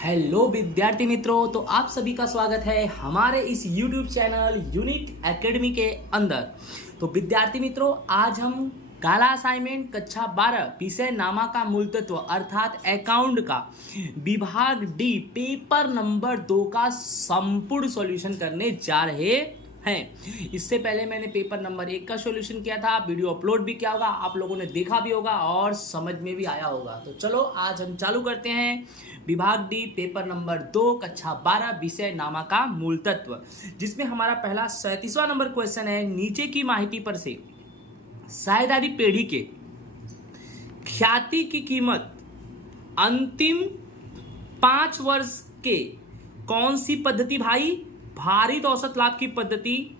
Hello विद्यार्थी मित्रों, तो आप सभी का स्वागत है हमारे इस YouTube चैनल यूनिट एकेडमी के अंदर। तो विद्यार्थी मित्रों, आज हम काला असाइनमेंट कक्षा 12 विषय नामा का मूल तत्व अर्थात अकाउंट का विभाग डी पेपर नंबर 2 का संपूर्ण सॉल्यूशन करने जा रहे हैं। इससे पहले मैंने पेपर नंबर 1 का सॉल्यूशन किया था, वीडियो अपलोड भी किया होगा, आप लोगों ने देखा भी होगा और समझ में भी आया होगा। तो चलो आज हम चालू करते हैं विभाग डी पेपर नंबर 2 कक्षा 12 विषय नामा का मूल तत्व, जिसमें हमारा पहला 37वां नंबर क्वेश्चन है। नीचे की माहिती पर से साझेदारी पेढ़ी के ख्याति की कीमत अंतिम 5 वर्ष के कौन सी पद्धति भाई? भारित औसत लाभ की पद्धति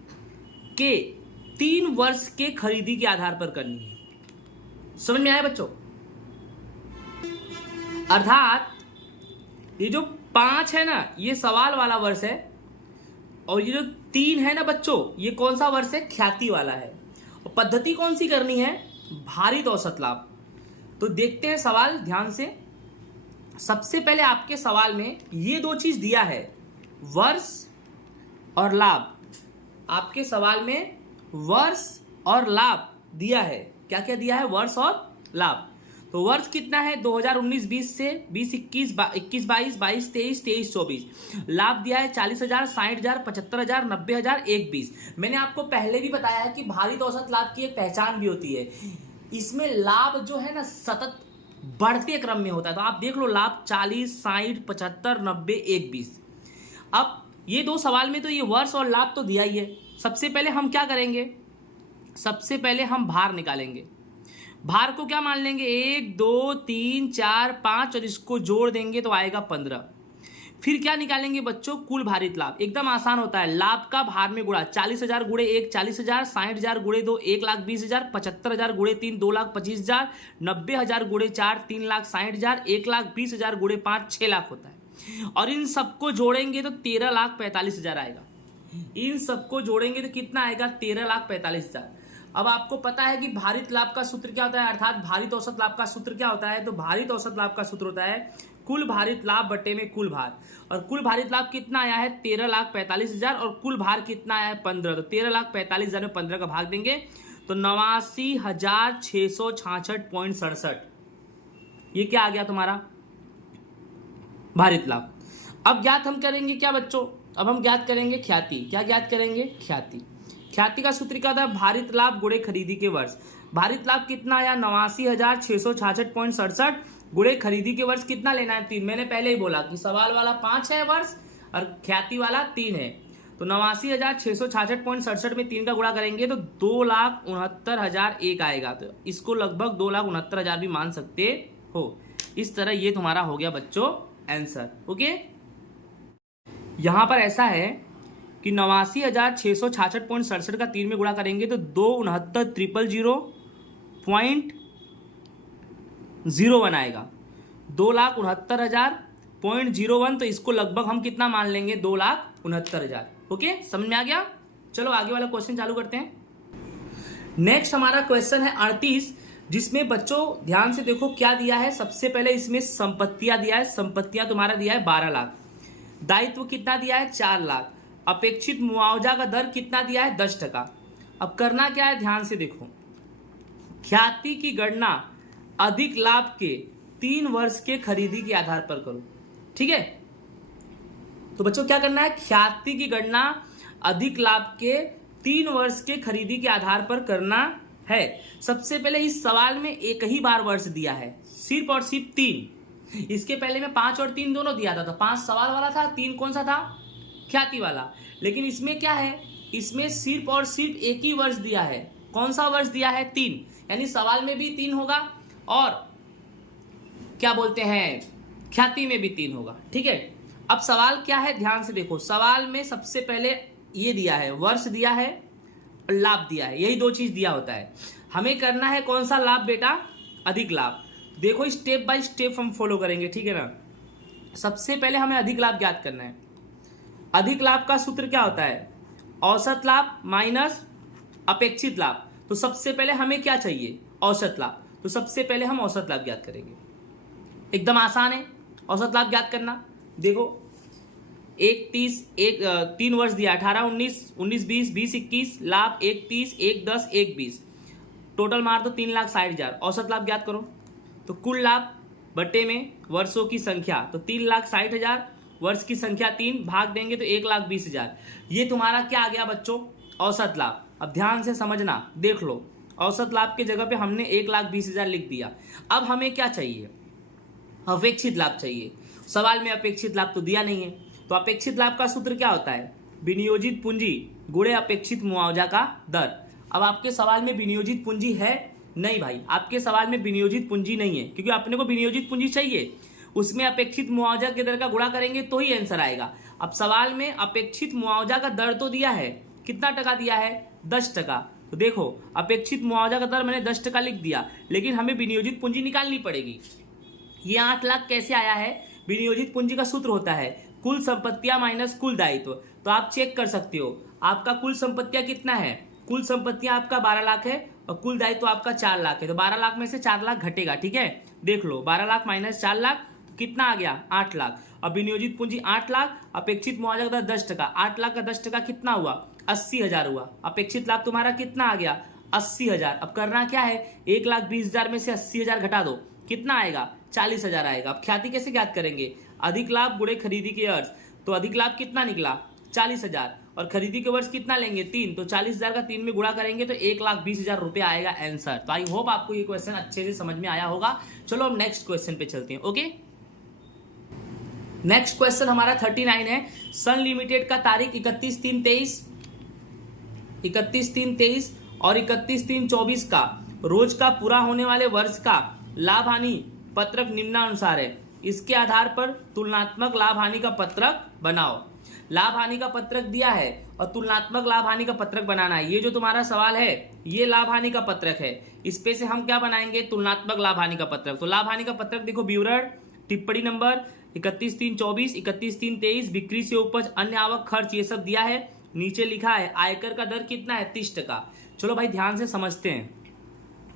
के 3 वर्ष के खरीदी के आधार पर करनी है। समझ में आया बच्चों? अर्थात ये जो 5 है ना, ये सवाल वाला वर्ष है, और ये जो 3 है ना बच्चों, ये कौन सा वर्ष है? ख्याति वाला है। और पद्धति कौन सी करनी है? भारित औसत लाभ। तो देखते हैं सवाल ध्यान से। सबसे पहले आपके सवाल में ये 2 चीज दिया है, वर्ष और लाभ। आपके सवाल में वर्ष और लाभ दिया है। क्या क्या दिया है? वर्ष और लाभ। तो वर्ष कितना है? 2019-20 से 20-21, 21-22, 22-23, 23-24। लाभ दिया है 40,000, 60,000, 75,000, 90,000, 1-20। मैंने आपको पहले भी बताया है कि भारित औसत लाभ की एक पहचान भी होती है। इसमें लाभ जो है ना सतत बढ़ते क्रम में होता है। तो आप देख लो, लाभ 40, 60, 75, 90, 1-20। अब ये 2 सवाल में तो ये वर्ष और लाभ तो दिया ही है। सबसे पहले हम क्या करेंगे? सबसे पहले हम भार निकालेंगे। भार को क्या मान लेंगे? 1, 2, 3, 4, 5 और इसको जोड़ देंगे तो आएगा 15। फिर क्या निकालेंगे बच्चों? कुल भारित लाभ। एकदम आसान होता है। लाभ का भार में गुणा 40,000 गुणे 1 40,000, 60,000 गुणे 2 1,20,000, 75,000 गुणे 3 2,25,000, 90,000 गुणे 4 3,60,000, 1,20,000 गुणे 5 6 लाख होता है। और इन सबको जोड़ेंगे तो 13,45,000 आएगा। इन सबको जोड़ेंगे तो कितना आएगा? 13,45,000। अब आपको पता है कि भारित लाभ का सूत्र क्या होता है, अर्थात भारित औसत लाभ का सूत्र क्या होता है? तो भारित औसत लाभ का सूत्र होता है कुल भारित लाभ बटे में कुल भार। और कुल भारित लाभ कितना आया है? 13,45,000। और कुल भार कितना आया है? 15। तो 13,45,000 में 15 का भाग देंगे तो 89,666.67। ये क्या आ गया तुम्हारा? भारित लाभ। अब ज्ञात हम करेंगे क्या बच्चों? अब हम ज्ञात करेंगे ख्याति। क्या ज्ञात करेंगे? ख्याति। ख्याति का सूत्र क्या होता है? भारित लाभ गुणे खरीदी के वर्ष। भारित लाभ कितना आया? 89,666.67 गुणे खरीदी के वर्ष कितना लेना है? 3। मैंने पहले ही बोला कि सवाल वाला 5 है वर्ष और ख्याति वाला 3 है। तो 89,666.67 में 3 का गुणा करेंगे तो 2,69,001 आएगा। तो इसको लगभग 2,69,000 भी मान सकते हो। इस तरह ये तुम्हारा हो गया बच्चों आंसर। ओके, यहां पर ऐसा है कि 89,666.67 का 3 में गुणा करेंगे तो 2,69,000.01 आएगा। 2,69,000.01। तो इसको लगभग हम कितना मान लेंगे? 2,69,000। ओके, समझ में आ गया? चलो आगे वाला क्वेश्चन चालू करते हैं। नेक्स्ट हमारा क्वेश्चन है 38, जिसमें बच्चों ध्यान से देखो क्या दिया है। सबसे पहले इसमें संपत्तियां दिया है। संपत्तियां तुम्हारा दिया है 12 लाख। दायित्व कितना दिया है? 4 लाख। अपेक्षित मुआवजा का दर कितना दिया है? 10%। अब करना क्या है? ध्यान से देखो, ख्याति की गणना अधिक लाभ के 3 वर्ष के खरीदी के आधार पर करो। ठीक है, तो बच्चों क्या करना है? ख्याति की गणना अधिक लाभ के 3 वर्ष के खरीदी के आधार पर करना है। सबसे पहले इस सवाल में एक ही बार वर्ष दिया है, सिर्फ और सिर्फ 3। इसके पहले में 5 और 3 दोनों दिया था। तो 5 सवाल वाला था, 3 कौन सा था? ख्याति वाला। लेकिन इसमें क्या है? इसमें सिर्फ और सिर्फ एक ही वर्ष दिया है। कौन सा वर्ष दिया है? 3। यानी सवाल में भी 3 होगा और क्या बोलते हैं, ख्याति में भी 3 होगा। ठीक है, अब सवाल क्या है? ध्यान से देखो, सवाल में सबसे पहले ये दिया है, वर्ष दिया है और लाभ दिया है। यही 2 चीज दिया होता है। हमें करना है कौन सा लाभ बेटा? अधिक लाभ। देखो स्टेप बाय स्टेप हम फॉलो करेंगे। ठीक है ना? सबसे पहले हमें अधिक लाभ ज्ञात करना है। अधिक लाभ का सूत्र क्या होता है? औसत लाभ माइनस अपेक्षित लाभ। तो सबसे पहले हमें क्या चाहिए? औसत लाभ। तो सबसे पहले हम औसत लाभ ज्ञात करेंगे। एकदम आसान है औसत लाभ ज्ञात करना। देखो 1 30 एक 3 वर्ष दिया, 18 19 19 20 20 21, लाभ 1 30 1 10 1 20, टोटल मार दो 3,60,000। औसत लाभ ज्ञात करो, तो कुल लाभ बट्टे में वर्षों की संख्या, तो 3,60,000 वर्ष की संख्या 3 भाग देंगे तो 1,20,000। ये तुम्हारा क्या आ गया बच्चों, औसत लाभ। अब ध्यान से समझना, देख लो औसत लाभ की जगह पे हमने 1,20,000 लिख दिया। अब हमें क्या चाहिए, अपेक्षित लाभ चाहिए। सवाल में अपेक्षित लाभ तो दिया नहीं है, तो अपेक्षित लाभ का सूत्र क्या होता है, विनियोजित पूंजी गुणे अपेक्षित मुआवजा का दर। अब आपके सवाल में विनियोजित पूंजी है नहीं भाई, आपके सवाल में विनियोजित पूंजी नहीं है, क्योंकि अपने को विनियोजित पूंजी चाहिए, उसमें अपेक्षित मुआवजा के दर का गुणा करेंगे तो ही आंसर आएगा। अब सवाल में अपेक्षित मुआवजा का दर तो दिया है, कितना टका दिया है, 10%। तो देखो अपेक्षित मुआवजा का दर मैंने 10% लिख दिया, लेकिन हमें विनियोजित पूंजी निकालनी पड़ेगी। ये 8 लाख कैसे आया है, विनियोजित पूंजी का सूत्र होता है कुल संपत्तियां माइनस कुल दायित्व। तो आप चेक कर सकते हो आपका कुल संपत्तियां कितना है, कुल संपत्तियां आपका 12 लाख है और कुल दायित्व आपका 4 लाख है, तो 12 लाख में से 4 लाख घटेगा। ठीक है, देख लो 12 लाख माइनस 4 लाख कितना आ गया, 8 लाख। अब विनियोजित पूंजी 8 लाख, अपेक्षित मुआवजा का दर 10%, 8 लाख का 10% कितना हुआ, 80,000 हुआ। अपेक्षित लाभ तुम्हारा कितना आ गया, 80,000। अब करना क्या है, 1,20,000 में से 80,000 घटा दो, कितना आएगा, 40,000 आएगा। अब ख्याति कैसे ज्ञात करेंगे, अधिक लाभ गुणे खरीदी के अर्थ, तो अधिक लाभ कितना निकला, 40,000, और खरीदी के वर्ष कितना लेंगे, 3, तो 40,000 का 3 में गुणा करेंगे तो 1,20,000 रुपये आएगा आंसर। तो आई होप आपको ये क्वेश्चन अच्छे से समझ में आया होगा। चलो अब नेक्स्ट क्वेश्चन पे चलते हैं। ओके, नेक्स्ट क्वेश्चन हमारा 39 है। सन लिमिटेड का तारीख 31/3/23 और 31/3/24 का रोज का पूरा होने वाले वर्ष का लाभ हानि पत्रक निम्नानुसार है, इसके आधार पर तुलनात्मक लाभ हानि का पत्रक बनाओ। लाभ हानि का पत्रक दिया है और तुलनात्मक लाभ हानि का पत्रक बनाना है। ये जो तुम्हारा सवाल है ये लाभ हानि का पत्रक है, इस पे से हम क्या बनाएंगे, तुलनात्मक लाभ हानि का पत्रक। तो लाभ हानि का पत्रक देखो, विवरण टिप्पणी नंबर 31/3/24, 31/3/23, बिक्री से उपज, अन्य आवक, खर्च, ये सब दिया है। नीचे लिखा है आयकर का दर कितना है, 30%। चलो भाई ध्यान से समझते हैं,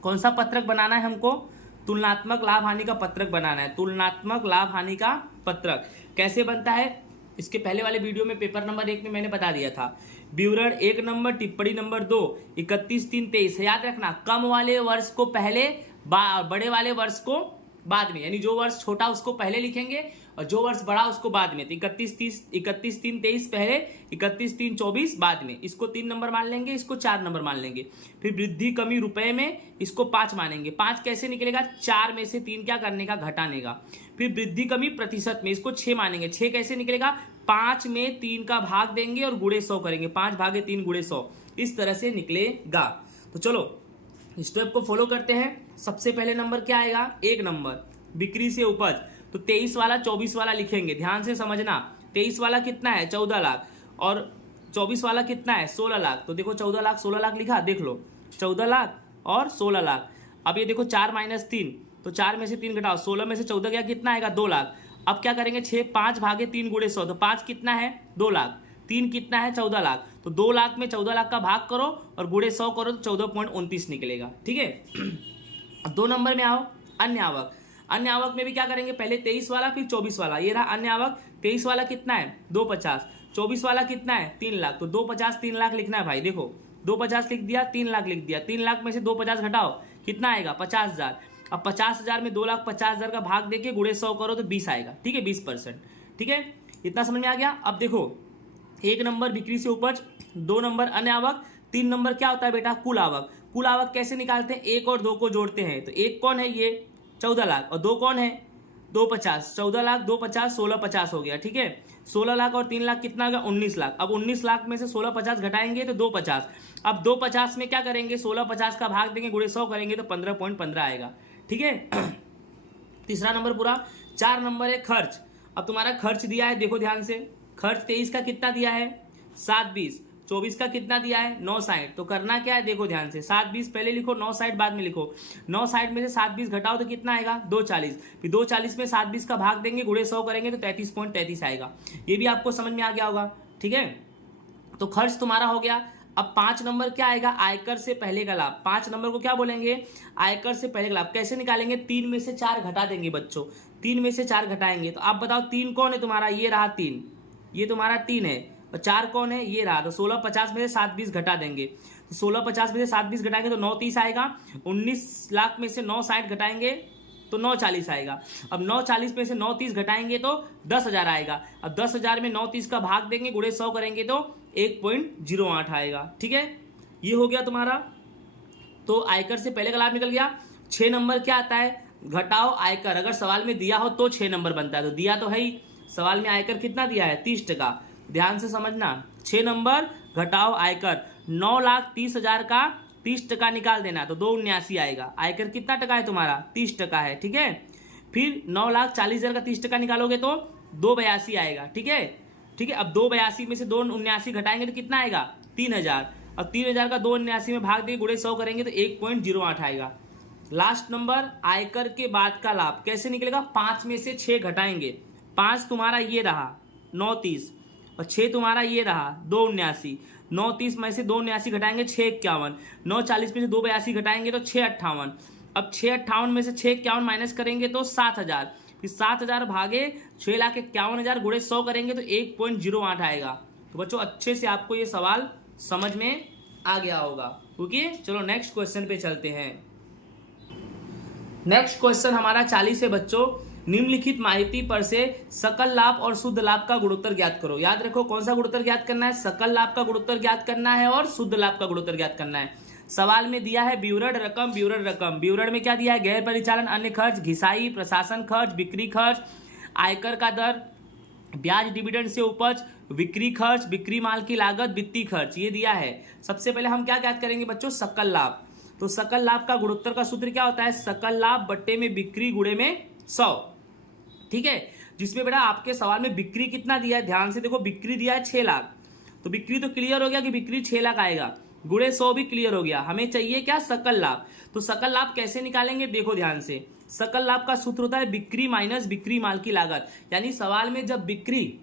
कौन सा पत्रक बनाना है हमको, तुलनात्मक लाभ हानि का पत्रक बनाना है। तुलनात्मक लाभ हानि का पत्रक कैसे बनता है, इसके पहले वाले वीडियो में पेपर नंबर 1 में मैंने बता दिया था। विवरण 1 नंबर, टिप्पणी नंबर 2, 31/3/23। याद रखना, कम वाले वर्ष को पहले, बड़े वाले वर्ष को बाद में, यानी जो वर्ष छोटा उसको पहले लिखेंगे और जो वर्ष बड़ा उसको बाद में। तो 31/3/23 पहले, 31/3/24 बाद में। इसको 3 नंबर मान लेंगे, इसको 4 नंबर मान लेंगे। फिर वृद्धि कमी रुपए में, इसको 5 मानेंगे। 5 कैसे निकलेगा, 4 में से 3 क्या करने का, घटाने का। फिर वृद्धि कमी प्रतिशत में, इसको 6 मानेंगे। 6 कैसे निकलेगा, 5 में 3 का भाग देंगे और गुणे 100 करेंगे, 5/3 गुणे 100, इस तरह से निकलेगा। तो चलो स्टेप को फॉलो करते हैं। सबसे पहले नंबर क्या आएगा, 1 नंबर बिक्री से उपज, तो 23 वाला 24 वाला लिखेंगे। ध्यान से समझना, 23 वाला कितना है, 14 लाख, और 24 वाला कितना है, 16 लाख। तो देखो 14 लाख 16 लाख लिखा, देख लो 14 लाख और 16 लाख। अब ये देखो 4 - 3, तो 4 में से 3 घटाओ, 16 में से 14 गया, कितना आएगा, 2 लाख। अब क्या करेंगे, 5/3 गुणे 100, तो 5 कितना है, 2 लाख, 3 कितना है, 14 लाख। तो 2 लाख में 14 लाख का भाग करो और गुणे 100 करो तो 14.29 निकलेगा। ठीक है, 2 नंबर में आओ, अन्य आवक। अन्य आवक में भी क्या करेंगे, पहले 23 वाला फिर 24 वाला। ये रहा अन्य आवक, 23 वाला कितना है, 250, 24 वाला कितना है, 3 लाख। तो 250 3 लाख लिखना है भाई। देखो 250 लिख दिया, 3 लाख लिख दिया, 3 लाख में से 250 घटाओ, कितना आएगा, 50,000। अब 50,000 में 2,50,000 का भाग देके गुणे 100 करो तो 20 आएगा। ठीक है, 20%। ठीक है, इतना समझ में आ गया। अब देखो 1 नंबर बिक्री से उपज, 2 नंबर अन्य आवक, 3 नंबर क्या होता है बेटा, कुल आवक। कुल आवक कैसे निकालते हैं, 1 और 2 को जोड़ते हैं। तो 1 कौन है, ये 14 लाख, और 2 कौन है, 250। 14 लाख 250 1650 हो गया। ठीक है, 16 लाख और 3 लाख कितना होगा, 19 लाख। अब 19 लाख में से 1650 घटाएंगे तो 250। अब 250 में क्या करेंगे, 1650 का भाग देंगे, गुणे 100 करेंगे तो 15.15 आएगा। ठीक है, तीसरा नंबर पूरा। 4 नंबर है खर्च। अब तुम्हारा खर्च दिया है, देखो ध्यान से, खर्च 23 का कितना दिया है, 720, 24 का कितना दिया है, 960। तो करना क्या है, देखो ध्यान से, 720 पहले लिखो, 960 बाद में लिखो। 960 में से 720 घटाओ तो कितना आएगा, 240। फिर 240 में 720 का भाग देंगे, गुणे 100 करेंगे तो 33.33 आएगा। ये भी आपको समझ में आ गया होगा। ठीक है, तो खर्च तुम्हारा हो गया। अब 5 नंबर क्या आएगा, आयकर से पहले का लाभ। 5 नंबर को क्या बोलेंगे, आयकर से पहले का लाभ। कैसे निकालेंगे, 3 में से 4 घटा देंगे बच्चों, 3 में से 4 घटाएंगे। तो आप बताओ 3 कौन है तुम्हारा, ये रहा 3, ये तुम्हारा 3 है, और 4 कौन है, ये रहा। तो 1650 में से 720 घटा देंगे, तो 1650 में से 720 घटाएंगे तो 930 आएगा। 19 लाख में से 960 घटाएंगे तो 940 आएगा। अब 940 में से 930 घटाएंगे तो 10,000 आएगा। अब 10,000 में 930 का भाग देंगे, गुणे 100 करेंगे तो 1.08 आएगा। ठीक है, ये हो गया तुम्हारा। तो आयकर से पहले का लाभ निकल गया। 6 नंबर क्या आता है, घटाओ आयकर। अगर सवाल में दिया हो तो 6 नंबर बनता है, तो दिया तो है ही। सवाल में आयकर कितना दिया है, 30%। ध्यान से समझना, 6 नंबर घटाओ आयकर। 9,30,000 का 30% निकाल देना तो 279 आएगा। आयकर कितना टका है तुम्हारा, 30% है। ठीक है, फिर 9,40,000 का 30% निकालोगे तो 282 आएगा। ठीक है, ठीक है। अब 282 में से 279 घटाएंगे तो कितना आएगा, 3,000। अब 3,000 का 279 में भाग देंगे, गुणे 100 करेंगे तो 1.08 आएगा। लास्ट नंबर, आयकर के बाद का लाभ कैसे निकलेगा, 5 में से 6 घटाएंगे। 5 तुम्हारा ये रहा 930, और 6 तुम्हारा ये रहा 279। 930 में से 279 घटाएंगे 651। 940 में से 282 घटाएंगे तो 658। अब 658 में से 651 माइनस करेंगे तो 7,000। फिर 7,000 भागे 6,51,000 गुणे 100 करेंगे तो 1.08 आएगा। तो बच्चों अच्छे से आपको ये सवाल समझ में आ गया होगा। ओके, चलो नेक्स्ट क्वेश्चन पे चलते हैं। नेक्स्ट क्वेश्चन हमारा 40 है बच्चों। निम्नलिखित माहिती पर से सकल लाभ और शुद्ध लाभ का गुणोत्तर ज्ञात करो। याद रखो कौन सा गुणोत्तर ज्ञात करना है, सकल लाभ का गुणोत्तर ज्ञात करना है और शुद्ध लाभ का गुणोत्तर ज्ञात करना है। सवाल में दिया है विवरण रकम, विवरण रकम। विवरण में क्या दिया है, गैर परिचालन अन्य खर्च, घिसाई, प्रशासन खर्च, बिक्री खर्च, आयकर का दर, ब्याज डिविडेंड से उपज, बिक्री खर्च, बिक्री माल की लागत, वित्तीय खर्च, ये दिया है। सबसे पहले हम क्या ज्ञात करेंगे बच्चों, सकल लाभ। तो सकल लाभ का गुणोत्तर का सूत्र क्या होता है, सकल लाभ बट्टे में बिक्री गुणे में 100। ठीक है, जिसमें बेटा आपके सवाल में बिक्री कितना दिया है, ध्यान से देखो, बिक्री दिया है 6 लाख। तो बिक्री तो क्लियर हो गया कि बिक्री 6 लाख आएगा, गुणे 100 भी क्लियर हो गया। हमें चाहिए क्या, सकल लाभ। तो सकल लाभ कैसे निकालेंगे, देखो ध्यान से। सकल लाभ का सूत्र होता है बिक्री माइनस बिक्री माल की लागत। यानी सवाल में जब बिक्री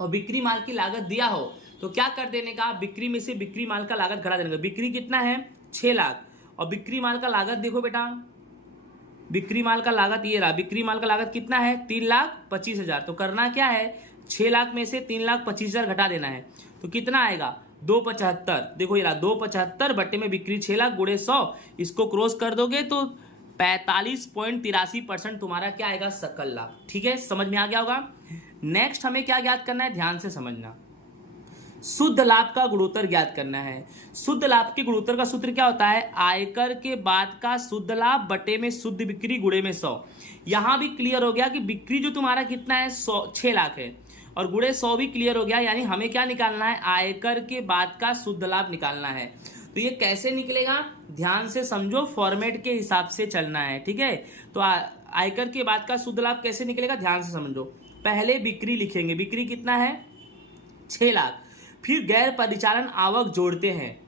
और बिक्री माल की लागत दिया हो तो क्या कर देने का, बिक्री में से बिक्री माल का लागत घटा देने का। बिक्री कितना है, 6 लाख, और बिक्री माल का लागत देखो बेटा, बिक्री माल का लागत ये रहा। बिक्री माल का लागत कितना है, 3,25,000। तो करना क्या है, 6 लाख में से 3,25,000 घटा देना है। तो कितना आएगा, 275। देखो ये रहा 275 बट्टे में बिक्री 6 लाख गुणे 100, इसको क्रॉस कर दोगे तो 45.83% तुम्हारा क्या आएगा, सकल लाभ। ठीक है, समझ में आ गया होगा। नेक्स्ट हमें क्या ज्ञात करना है, ध्यान से समझना। शुद्ध लाभ का गुणोत्तर ज्ञात करना है। शुद्ध लाभ के गुणोत्तर का सूत्र क्या होता है, आयकर के बाद का शुद्ध लाभ बटे में शुद्ध बिक्री गुणे में 100। यहां भी क्लियर हो गया कि बिक्री जो तुम्हारा कितना है, 6 लाख है, और गुणे 100 भी क्लियर हो गया। यानी हमें क्या निकालना है, आयकर के बाद का शुद्ध लाभ निकालना है। तो ये कैसे निकलेगा, ध्यान से समझो, फॉर्मेट के हिसाब से चलना है। ठीक है, तो आयकर के बाद का शुद्ध लाभ कैसे निकलेगा, ध्यान से समझो। पहले बिक्री लिखेंगे, बिक्री कितना है, 6 लाख। फिर गैर परिचालन आवक जोड़ते हैं।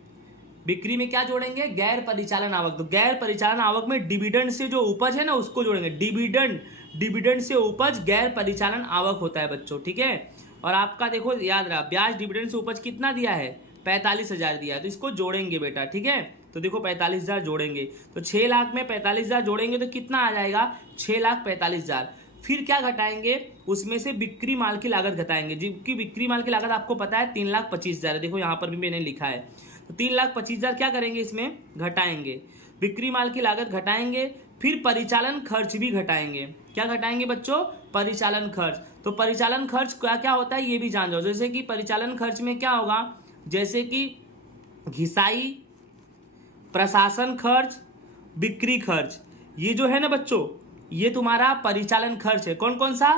बिक्री में क्या जोड़ेंगे, गैर परिचालन आवक। तो गैर परिचालन आवक में डिविडेंड से जो उपज है ना उसको जोड़ेंगे। डिविडेंड से उपज गैर परिचालन आवक होता है बच्चों। ठीक है, और आपका देखो याद रहा, ब्याज डिविडेंड से उपज कितना दिया है, 45,000 दिया है। तो इसको जोड़ेंगे बेटा। ठीक है, तो देखो 45,000 जोड़ेंगे, तो 6 लाख में 45,000 जोड़ेंगे तो कितना आ जाएगा, 6,45,000। फिर क्या घटाएंगे, उसमें से बिक्री माल की लागत घटाएंगे, जिसकी बिक्री माल की लागत आपको पता है 3,25,000। देखो यहाँ पर भी मैंने लिखा है। तो 3,25,000 क्या करेंगे, इसमें घटाएंगे, बिक्री माल की लागत घटाएंगे। फिर परिचालन खर्च भी घटाएंगे। क्या घटाएंगे बच्चों, परिचालन खर्च। तो परिचालन खर्च क्या क्या होता है ये भी जान जाओ। जैसे कि परिचालन खर्च में क्या होगा, जैसे कि घिसाई, प्रशासन खर्च, बिक्री खर्च, ये जो है ना बच्चों, ये तुम्हारा परिचालन खर्च है। कौन कौन सा,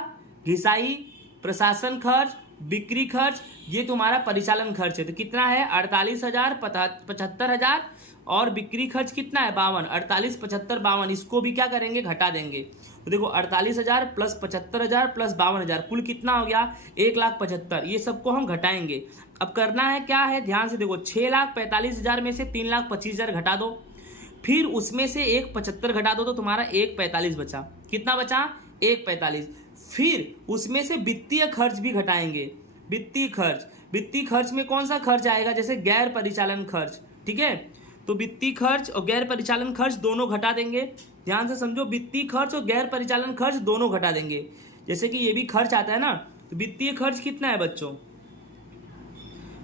घिसाई, प्रशासन खर्च, बिक्री खर्च, ये तुम्हारा परिचालन खर्च है। तो कितना है, 48,000, 75,000, और बिक्री खर्च कितना है, 52। 48, 75, 52, इसको भी क्या करेंगे, घटा देंगे। तो देखो 48,000 प्लस 75,000 प्लस 52,000, कुल कितना हो गया, 1,75,000। ये सबको हम घटाएंगे। अब करना है क्या है, ध्यान से देखो, 6,45,000 में से 3,25,000 घटा दो। फिर उसमें से 1,75 घटा दो तो तुम्हारा 1,45 बचा। कितना बचा, 1,45। फिर उसमें से वित्तीय खर्च भी घटाएंगे। वित्तीय खर्च, वित्तीय खर्च में कौन सा खर्च आएगा, जैसे गैर परिचालन खर्च, ठीक है। तो वित्तीय खर्च और गैर परिचालन खर्च दोनों घटा देंगे, ध्यान से समझो, वित्तीय खर्च और गैर परिचालन खर्च दोनों घटा देंगे। जैसे कि ये भी खर्च आता है ना, तो वित्तीय खर्च कितना है बच्चों,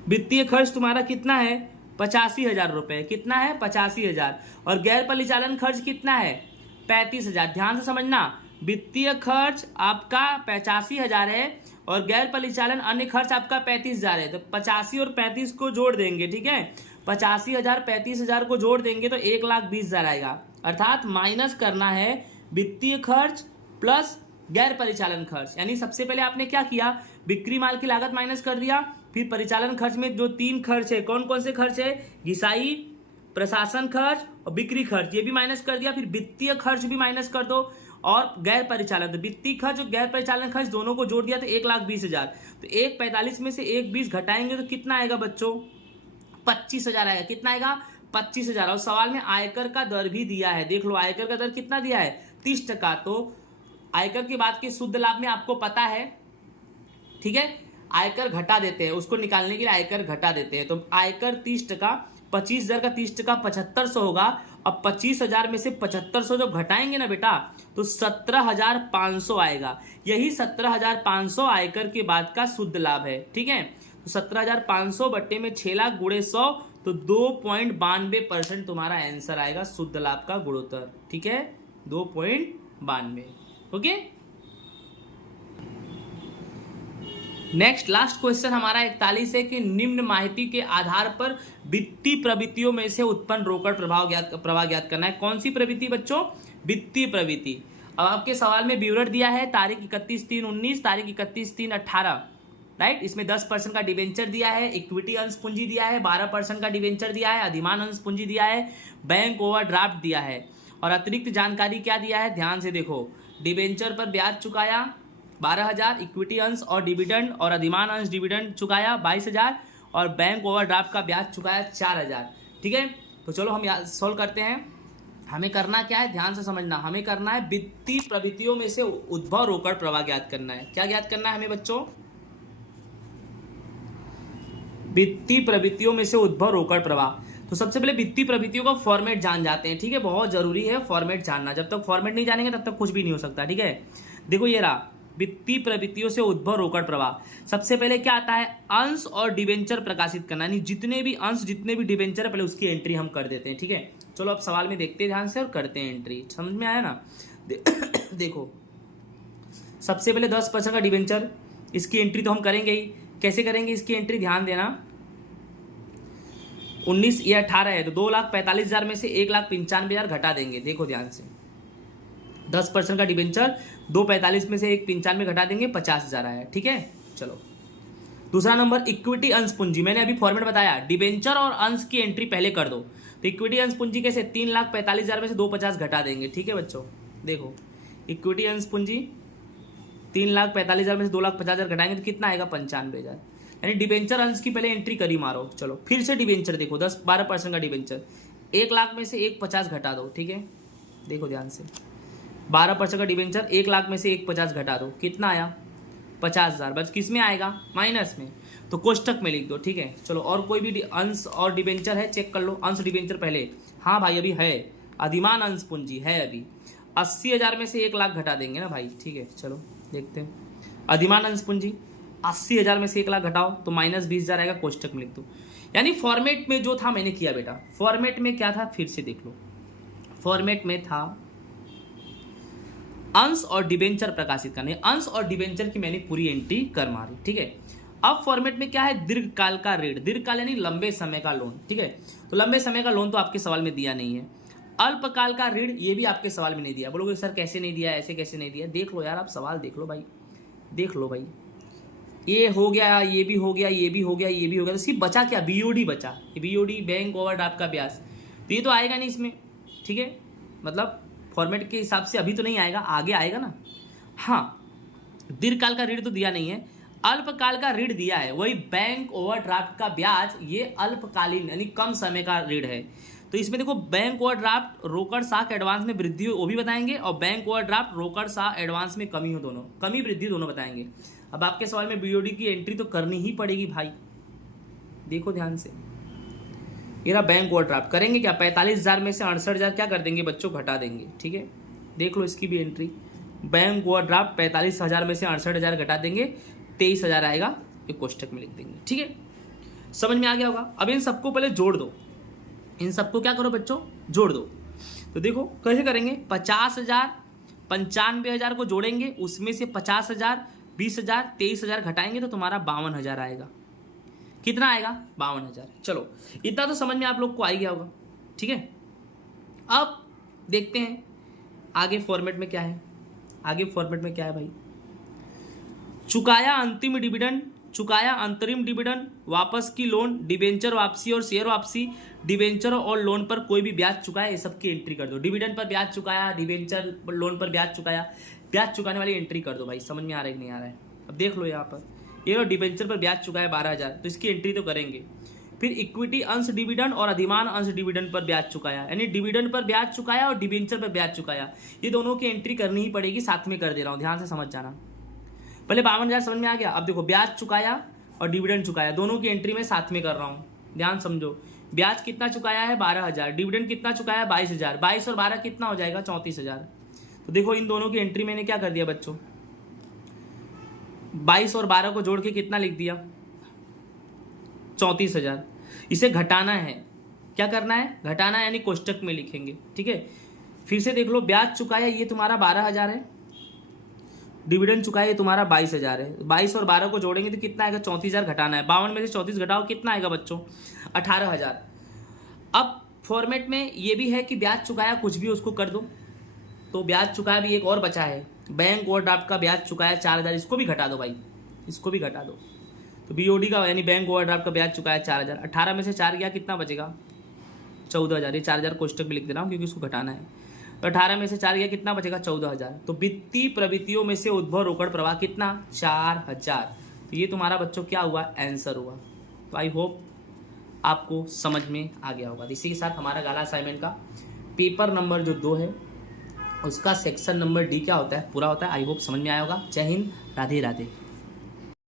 वित्तीय खर्च तुम्हारा कितना है 85,000 रुपए, कितना है 85,000, और गैर परिचालन खर्च कितना है 35,000। ध्यान से समझना, वित्तीय खर्च आपका 85,000 है और गैर परिचालन अन्य खर्च आपका 35,000 है। तो 85 और 35 को जोड़ देंगे, ठीक है, 85,000 35,000 को जोड़ देंगे तो 1,20,000 आएगा। अर्थात माइनस करना है वित्तीय खर्च प्लस गैर परिचालन खर्च। यानी सबसे पहले आपने क्या किया, बिक्री माल की लागत माइनस कर दिया, फिर परिचालन खर्च में जो 3 खर्च है, कौन कौन से खर्च है, घिसाई, प्रशासन खर्च और बिक्री खर्च, ये भी माइनस कर दिया, फिर वित्तीय खर्च भी माइनस कर दो और गैर परिचालन, तो वित्तीय खर्च और गैर परिचालन खर्च दोनों को जोड़ दिया तो 1,20,000। तो 1,45 में से 1,20 घटाएंगे तो कितना आएगा बच्चों, 25,000 आएगा। कितना आएगा 25,000। और सवाल में आयकर का दर भी दिया है, देख लो आयकर का दर कितना दिया है 30%। तो आयकर की बात की शुद्ध लाभ में आपको पता है, ठीक है, आयकर घटा देते हैं, उसको निकालने के लिए आयकर घटा देते हैं। तो आयकर 30%, 25,000 का 30% 7,500 होगा, अब 25,000 में से 7,500 जब घटाएंगे ना बेटा तो 17,500 आएगा। यही 17,500 आयकर के बाद का शुद्ध लाभ है, ठीक है। तो 17,500 बट्टे में 6 लाख गुणे 100, तो 2.92% तुम्हारा आंसर आएगा शुद्ध लाभ का गुणोत्तर, ठीक है, 2.92। ओके, नेक्स्ट लास्ट क्वेश्चन हमारा 41 है कि निम्न माहिती के आधार पर वित्तीय प्रवृत्तियों में से उत्पन्न रोकड़ प्रवाह ज्ञात करना है। कौन सी प्रवृत्ति बच्चों, वित्तीय प्रवृत्ति। अब आपके सवाल में विवरण दिया है, तारीख 31/3/19, तारीख 31/3/18, राइट। इसमें 10% का डिवेंचर दिया है, इक्विटी अंश पूंजी दिया है, 12% का डिवेंचर दिया है, अधिमान अंश पूंजी दिया है, बैंक ओवरड्राफ्ट दिया है, और अतिरिक्त जानकारी क्या दिया है, ध्यान से देखो, डिवेंचर पर ब्याज चुकाया 12,000, इक्विटी अंश और डिविडेंड और अधिमान अंश डिविडेंड चुकाया 22,000, और बैंक ओवरड्राफ्ट का ब्याज चुकाया 4,000, ठीक है। तो चलो हम सॉल्व करते हैं। हमें करना क्या है, ध्यान से समझना, हमें करना है वित्तीय प्रवृत्तियों में से उद्भव रोकड़ प्रवाह ज्ञात करना है। क्या ज्ञात करना है हमें बच्चों, वित्तीय प्रवृत्तियों में से उद्भव रोकड़ प्रवाह। तो सबसे पहले वित्तीय प्रवृत्तियों का फॉर्मेट जान जाते हैं, ठीक है, बहुत जरूरी है फॉर्मेट जानना, जब तक फॉर्मेट नहीं जानेंगे तब तक कुछ भी नहीं हो सकता, ठीक है। देखो ये रहा वित्तीय प्रवृत्तियों से उद्भव रोकड़ प्रवाह। सबसे पहले क्या आता है, अंश और डिवेंचर प्रकाशित करना, यानी जितने भी अंश जितने भी डिवेंचर है पहले उसकी एंट्री हम कर देते हैं, ठीक है। चलो अब सवाल में देखते हैं ध्यान से और करते हैं एंट्री, समझ में आया ना। देखो सबसे पहले 10% का डिवेंचर, इसकी एंट्री तो हम करेंगे ही, कैसे करेंगे इसकी एंट्री, ध्यान देना, 19 या 18 है तो 2,45,000 में से 1,95,000 घटा देंगे। देखो ध्यान से, 10% का डिवेंचर 2,45 में से 1,95 घटा देंगे, 50,000 आया, ठीक है। चलो दूसरा नंबर, इक्विटी अंश पूंजी। मैंने अभी फॉर्मेट बताया, डिवेंचर और अंश की एंट्री पहले कर दो। तो इक्विटी अंश पूंजी कैसे, 3,45,000 में से 250 घटा देंगे, ठीक है बच्चों। देखो इक्विटी अंश पूंजी 3,45,000 में से 2,50,000 घटाएंगे तो कितना आएगा 95,000। यानी डिवेंचर अंश की पहले एंट्री करी मारो। चलो फिर से डिवेंचर देखो, 10-12% का डिवेंचर, 1,00,000 में से 150 घटा दो, ठीक है। देखो ध्यान से, 12% का डिवेंचर 1,00,000 में से 150 घटा दो, कितना आया 50,000। बस किस में आएगा, माइनस में, तो कोष्टक में लिख दो, ठीक है। चलो और कोई भी अंश और डिवेंचर है चेक कर लो, अंश डिवेंचर पहले, हाँ भाई अभी है, अधिमान अंश पूंजी है अभी, 80,000 में से 1,00,000 घटा देंगे ना भाई, ठीक है। चलो देखते हैं, अधिमान अंश पूंजी 80,000 में से 1,00,000 घटाओ तो -20,000 आएगा, कोष्टक में लिख दो। यानी फॉर्मेट में जो था मैंने किया बेटा, फॉर्मेट में क्या था फिर से देख लो, फॉर्मेट में था अंश और डिवेंचर प्रकाशित करने, अंश और डिवेंचर की मैंने पूरी एंट्री कर मारी, ठीक है। अब फॉर्मेट में क्या है, दीर्घकाल का ऋण, दीर्घकाल यानी लंबे समय का लोन, ठीक है। तो लंबे समय का लोन तो आपके सवाल में दिया नहीं है। अल्पकाल का ऋण, ये भी आपके सवाल में नहीं दिया। बोलोगे सर कैसे नहीं दिया, ऐसे कैसे नहीं दिया, देख लो यार, आप सवाल देख लो भाई, देख लो भाई, ये हो गया, ये भी हो गया, ये भी हो गया, ये भी हो गया, तो सिर्फ बचा क्या, बीओडी बचा। बीओडी बैंक ओवरड्राफ्ट का ब्याज, तो ये तो आएगा नहीं इसमें, ठीक है। मतलब फॉर्मेट के हिसाब से अभी तो नहीं आएगा, आगे आएगा ना। हाँ, दीर्घकाल का ऋण तो दिया नहीं है, अल्पकाल का ऋण दिया है, वही बैंक ओवरड्राफ्ट का ब्याज, ये अल्पकालीन यानी कम समय का ऋण है। तो इसमें देखो बैंक ओवरड्राफ्ट रोकड़ साख एडवांस में वृद्धि हो वो भी बताएंगे, और बैंक ओवरड्राफ्ट रोकड़ साख एडवांस में कमी हो, दोनों कमी वृद्धि दोनों बताएंगे। अब आपके सवाल में बीओडी की एंट्री तो करनी ही पड़ेगी भाई, देखो ध्यान से। ये रहा बैंक ओवरड्राफ्ट, करेंगे क्या 45,000 में से 68,000 क्या कर देंगे बच्चों, घटा देंगे। ठीक है, देख लो इसकी भी एंट्री, बैंक ओवरड्राफ्ट 45,000 में से 68,000 घटा देंगे, 23,000 आएगा, एक कोष्टक में लिख देंगे। ठीक है, समझ में आ गया होगा। अब इन सबको पहले जोड़ दो, इन सबको क्या करो बच्चों, जोड़ दो। तो देखो कैसे करेंगे, 50,000 95,000 को जोड़ेंगे, उसमें से 50,000 20,000 23,000 घटाएंगे तो तुम्हारा 52,000 आएगा। कितना आएगा, 52,000। चलो इतना तो समझ में आप लोग को आ ही गया होगा। ठीक है, अब देखते हैं आगे फॉर्मेट में क्या है। आगे फॉर्मेट में क्या है भाई, चुकाया अंतिम डिविडेंड, चुकाया अंतरिम डिविडेंड, वापस की लोन, डिबेंचर वापसी और शेयर वापसी, डिबेंचर और लोन पर कोई भी ब्याज चुकाया, ये सब की एंट्री कर दो। डिविडेंड पर ब्याज चुकाया, डिबेंचर लोन पर ब्याज चुकाया, ब्याज चुकाने वाली एंट्री कर दो भाई। समझ में आ रहा है कि नहीं आ रहा है, अब देख लो यहाँ पर, ये लो डिबेंचर पर ब्याज चुकाया 12,000, तो इसकी एंट्री तो करेंगे। फिर इक्विटी अंश डिविडेंड और अधिमान अंश डिविडेंड पर ब्याज चुकाया, यानी डिविडेंड पर ब्याज चुकाया और डिबेंचर पर ब्याज चुकाया, ये दोनों की एंट्री करनी ही पड़ेगी, साथ में कर दे रहा हूँ, ध्यान से समझ जाना। पहले 52,000 समझ में आ गया। अब देखो ब्याज चुकाया और डिविडेंड चुकाया, दोनों की एंट्री में साथ में कर रहा हूँ, ध्यान समझो। ब्याज कितना चुकाया है 12,000, डिविडेंड कितना चुकाया है 22,000, 22 और 12 कितना हो जाएगा 34,000। तो देखो इन दोनों की एंट्री मैंने क्या कर दिया बच्चों, 22 और 12 को जोड़ के कितना लिख दिया 34,000। इसे घटाना है, क्या करना है, घटाना है, यानी कोष्टक में लिखेंगे। ठीक है, फिर से देख लो, ब्याज चुकाया ये तुम्हारा 12,000 है, डिविडेंड चुकाया ये तुम्हारा 22,000 है, 22 और 12 को जोड़ेंगे तो कितना आएगा 34,000 घटाना है, 52 में से 34 घटाओ कितना आएगा बच्चों 18,000। अब फॉर्मेट में ये भी है कि ब्याज चुकाया कुछ भी उसको कर दो, तो ब्याज चुकाया भी एक और बचा है, बैंक ओवरड्राफ्ट का ब्याज चुकाया 4,000, इसको भी घटा दो भाई, इसको भी घटा दो। तो बीओडी का यानी बैंक ओवरड्राफ्ट का ब्याज चुकाया 4,000, 18 में से 4 गया कितना बचेगा 14,000, ये 4,000 कोष्टक में लिख दे रहा हूँ क्योंकि इसको घटाना है। तो 18 में से 4 गया कितना बचेगा 14,000। तो वित्तीय प्रवृत्तियों में से उद्भव रोकड़ प्रवाह कितना 4,000। तो ये तुम्हारा बच्चों क्या हुआ, आंसर हुआ। तो आई होप आपको समझ में आ गया होगा। इसी के साथ हमारा गाला असाइनमेंट का पेपर नंबर जो 2 है उसका सेक्शन नंबर डी क्या होता है पूरा होता है। आई होप समझ में आया होगा। जय हिंद, राधे राधे।